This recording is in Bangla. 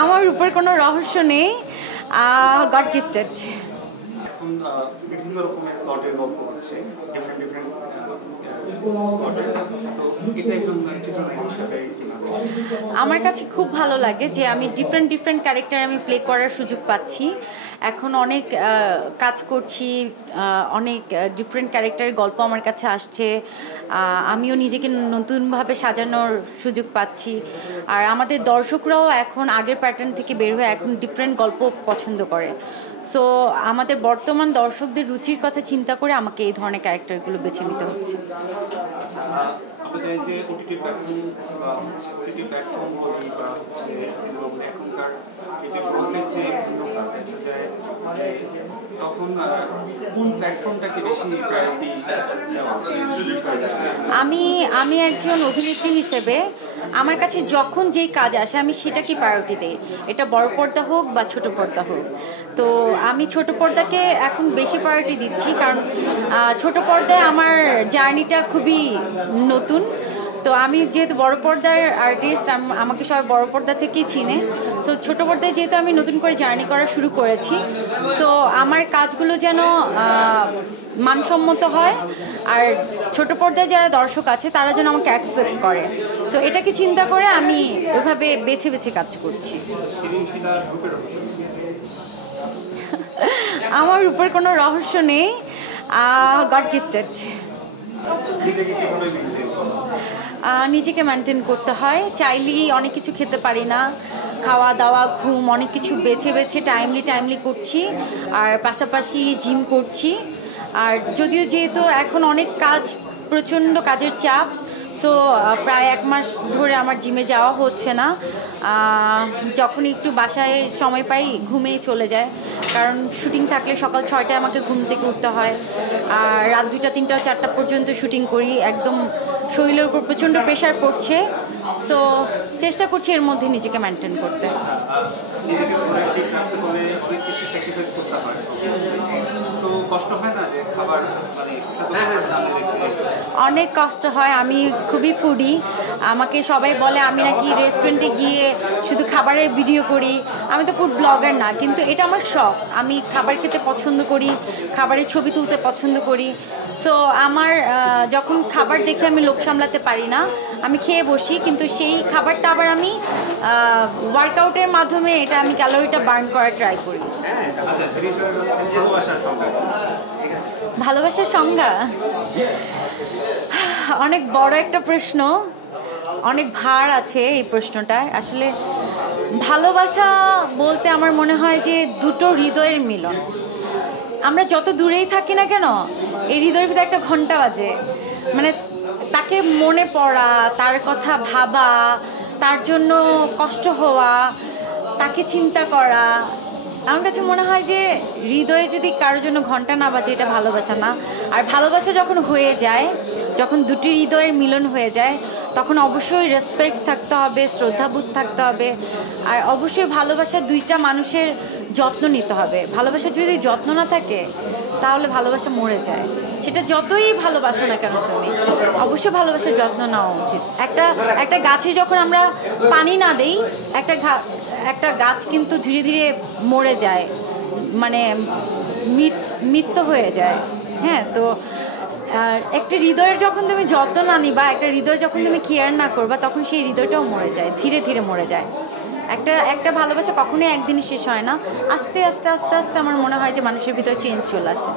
আমার উপর কোনো রহস্য নেই, গড গিফটেড। এখন বিভিন্ন রকমের প্লটের গল্প হচ্ছে, ডিফারেন্ট ডিফারেন্ট তো এটা একজন চিত্রনায়ক হিসেবে কিভাবে? আমার কাছে খুব ভালো লাগে যে আমি ডিফারেন্ট ডিফারেন্ট ক্যারেক্টার আমি প্লে করার সুযোগ পাচ্ছি। এখন অনেক কাজ করছি, অনেক ডিফারেন্ট ক্যারেক্টারের গল্প আমার কাছে আসছে। আমিও নিজেকে নতুনভাবে সাজানোর সুযোগ পাচ্ছি। আর আমাদের দর্শকরাও এখন আগের প্যাটার্ন থেকে বের হয়ে এখন ডিফারেন্ট গল্প পছন্দ করে। সো আমাদের বর্তমান দর্শকদের রুচির কথা চিন্তা করে আমাকে এই ধরনের ক্যারেক্টারগুলো বেছে নিতে হচ্ছে। আমরা জানি যে ওটিটি প্ল্যাটফর্ম বা ওটিটি প্ল্যাটফর্ম বলি বা সিনেমা বলি, এখনকার এই যে গ্রোথের যে ভিন্নতা দেখা যায় যে তখন কোন প্ল্যাটফর্মটাকে বেশি প্রায়োরিটি দেওয়া উচিত? আমি একজন অভিনেত্রী হিসেবে আমার কাছে যখন যেই কাজ আসে আমি সেটাকে প্রায়োরিটি দিই, এটা বড় পর্দা হোক বা ছোট পর্দা হোক। তো আমি ছোট পর্দাকে এখন বেশি প্রায়োরিটি দিচ্ছি, কারণ ছোট পর্দায় আমার জার্নিটা খুবই নতুন। তো আমি যেহেতু বড় পর্দার আর্টিস্ট, আমাকে সবাই বড় পর্দা থেকেই চিনে। সো ছোটো পর্দায় যেহেতু আমি নতুন করে জার্নি করা শুরু করেছি, সো আমার কাজগুলো যেন মানসম্মত হয়, আর ছোট পর্দায় যারা দর্শক আছে তারা যেন আমাকে অ্যাকসেপ্ট করে। সো এটাকে চিন্তা করে আমি ওইভাবে বেছে বেছে কাজ করছি। আমার উপর কোনো রহস্য নেই, গড গিফটেড। নিজেকে মেনটেন করতে হয়, চাইলেই অনেক কিছু খেতে পারি না, খাওয়া দাওয়া ঘুম অনেক কিছু বেছে বেছে টাইমলি করছি, আর পাশাপাশি জিম করছি। আর যদিও যেহেতু এখন অনেক কাজ, প্রচণ্ড কাজের চাপ, সো প্রায় 1 মাস ধরে আমার জিমে যাওয়া হচ্ছে না। যখন একটু বাসায় সময় পাই ঘুমেই চলে যায়, কারণ শুটিং থাকলে সকাল 6টায় আমাকে ঘুম থেকে উঠতে হয়, আর রাত 2টা 3টা 4টা পর্যন্ত শুটিং করি। একদম শরীরের উপর প্রচণ্ড প্রেশার পড়ছে। সো চেষ্টা করছি এর মধ্যে নিজেকে মেনটেন করতে। অনেক কষ্ট হয়, আমি খুবই ফুডি। আমাকে সবাই বলে আমি নাকি রেস্টুরেন্টে গিয়ে শুধু খাবারের ভিডিও করি। আমি তো ফুড ব্লগার না, কিন্তু এটা আমার শখ। আমি খাবার খেতে পছন্দ করি, খাবারের ছবি তুলতে পছন্দ করি। সো আমার যখন খাবার দেখে আমি লোভ সামলাতে পারি না, আমি খেয়ে বসি, কিন্তু সেই খাবারটা আবার আমি ওয়ার্কআউটের মাধ্যমে এটা আমি ক্যালোরিটা বার্ন করার ট্রাই করি। ভালোবাসার সংজ্ঞা অনেক বড় একটা প্রশ্ন, অনেক ভার আছে এই প্রশ্নটায়। আসলে ভালোবাসা বলতে আমার মনে হয় যে দুটো হৃদয়ের মিলন। আমরা যত দূরেই থাকি না কেন, এই হৃদয়ের ভিতরে একটা ঘন্টা বাজে। মানে তাকে মনে পড়া, তার কথা ভাবা, তার জন্য কষ্ট হওয়া, তাকে চিন্তা করা। আমার কাছে মনে হয় যে হৃদয়ে যদি কারোর জন্য ঘন্টা না বাজে, এটা ভালোবাসা না। আর ভালোবাসা যখন হয়ে যায়, যখন দুটি হৃদয়ের মিলন হয়ে যায়, তখন অবশ্যই রেসপেক্ট থাকতে হবে, শ্রদ্ধাবোধ থাকতে হবে, আর অবশ্যই ভালোবাসা দুইটা মানুষের যত্ন নিতে হবে। ভালোবাসা যদি যত্ন না থাকে তাহলে ভালোবাসা মরে যায়। সেটা যতই ভালোবাসো না কেন তুমি, অবশ্যই ভালোবাসার যত্ন নেওয়া উচিত। একটা গাছে যখন আমরা পানি না দেই, একটা গাছ কিন্তু ধীরে ধীরে মরে যায়, মানে মৃত্যু হয়ে যায়। হ্যাঁ, তো একটা হৃদয়ের যখন তুমি যত্ন না নিবা, একটা হৃদয় যখন তুমি কেয়ার না করবা, তখন সেই হৃদয়টাও মরে যায়, ধীরে ধীরে মরে যায়। একটা ভালোবাসা কখনোই একদিনই শেষ হয় না। আস্তে আস্তে আস্তে আস্তে আমার মনে হয় যে মানুষের ভিতরে চেঞ্জ চলে আসে।